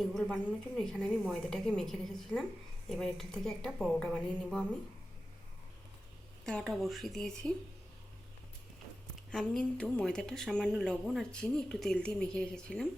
এগুলো বানানোর জন্য এখানে আমি ময়দাটাকে মেখে রেখেছিলাম। এবার এটার থেকে একটা পরোটা বানিয়ে নেব। আমি তাওয়াটা বসিয়ে দিয়েছি। আমি কিন্তু ময়দাটা সামান্য লবণ আর চিনি একটু তেল দিয়ে মেখে রেখেছিলাম।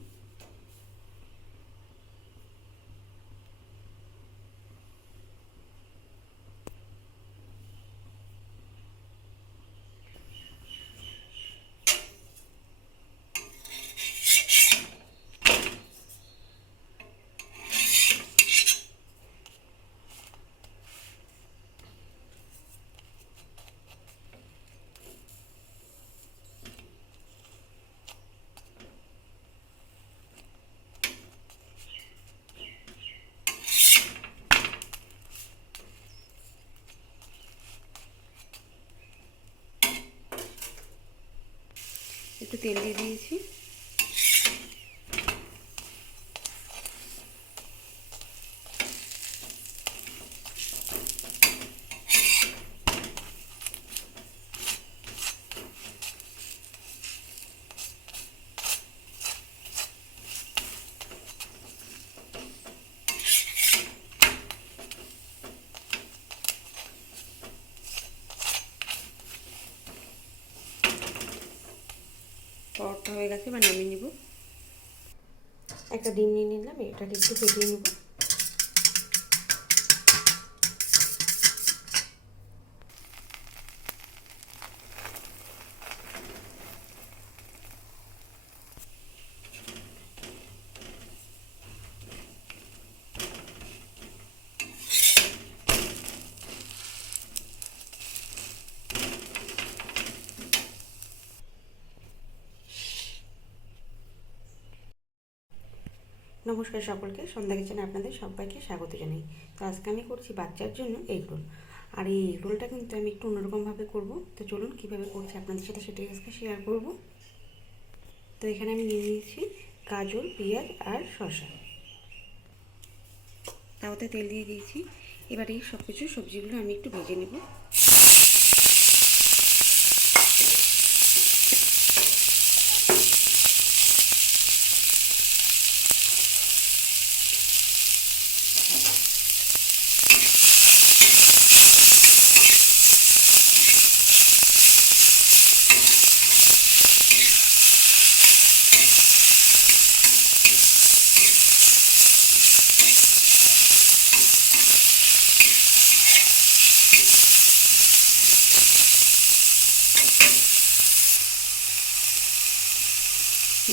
একটু তেল দিয়ে দিয়েছি। পরোটা হয়ে গেছে, এবার নামিয়ে নিব। একটা ডিম নিয়ে নিলাম, এটাকে একটু ফেটিয়ে নেব। নমস্কার সকলকে, সন্ধ্যা কিচেনে আপনাদের সবাইকে স্বাগত জানাই। তো আজকে আমি করছি বাচ্চার জন্য এগ রোল। আর এই এগ রোলটা কিন্তু আমি একটু অন্যরকমভাবে করব। তো চলুন কীভাবে করছি আপনাদের সাথে সেটাই আজকে শেয়ার করব। তো এখানে আমি নিয়ে নিয়েছি গাজর, পেঁয়াজ আর শসা। তাওয়াতে তেল দিয়ে দিয়েছি। এবার এই সব কিছু সবজিগুলো আমি একটু ভেজে নেব।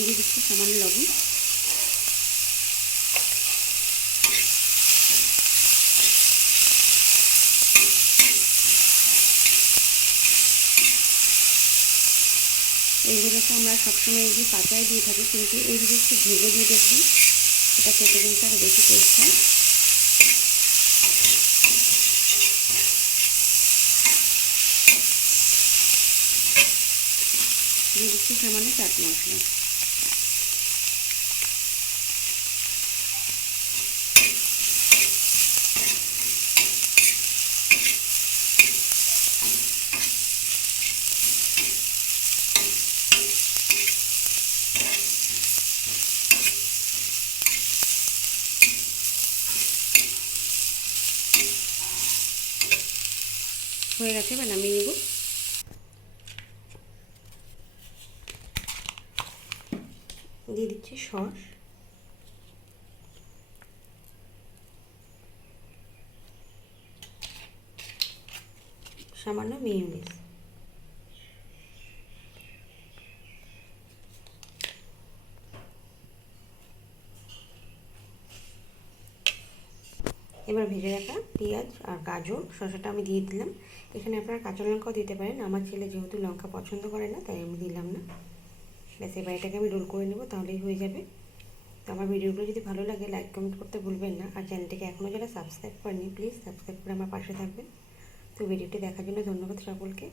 দিয়ে দিচ্ছি সামান্য লবণ। এইগুলোকে আমরা সবসময় এই যে পাতায় দিয়ে থাকি, কিন্তু এইগুলো একটু ভেজে দিয়ে দেখবেন, এটা খেতে কিন্তু আরও বেশি টেস্ট হয়। দিয়ে দিচ্ছি সামান্য চাট মশলা। হয়ে গেছে, এবার নামিয়ে নেব। দিয়ে দিচ্ছি সস, সামান্য মেয়োনিজ। এবার ভেজে রাখা পেঁয়াজ আর গাজর, শসাটা আমি দিয়ে দিলাম। এখানে আপনারা কাঁচা লঙ্কাও দিতে পারেন। আমার ছেলে যেহেতু লঙ্কা পছন্দ করে না, তাই আমি দিলাম না। ব্যাস, এবার এটাকে আমি রোল করে নেব, তাহলেই হয়ে যাবে। তো আমার ভিডিওগুলো যদি ভালো লাগে লাইক কমেন্ট করতে ভুলবেন না। আর চ্যানেলটিকে এখনও যারা সাবস্ক্রাইব করেনি, প্লিজ সাবস্ক্রাইব করে আমার পাশে থাকবেন। তো ভিডিওটি দেখার জন্য ধন্যবাদ সকলকে।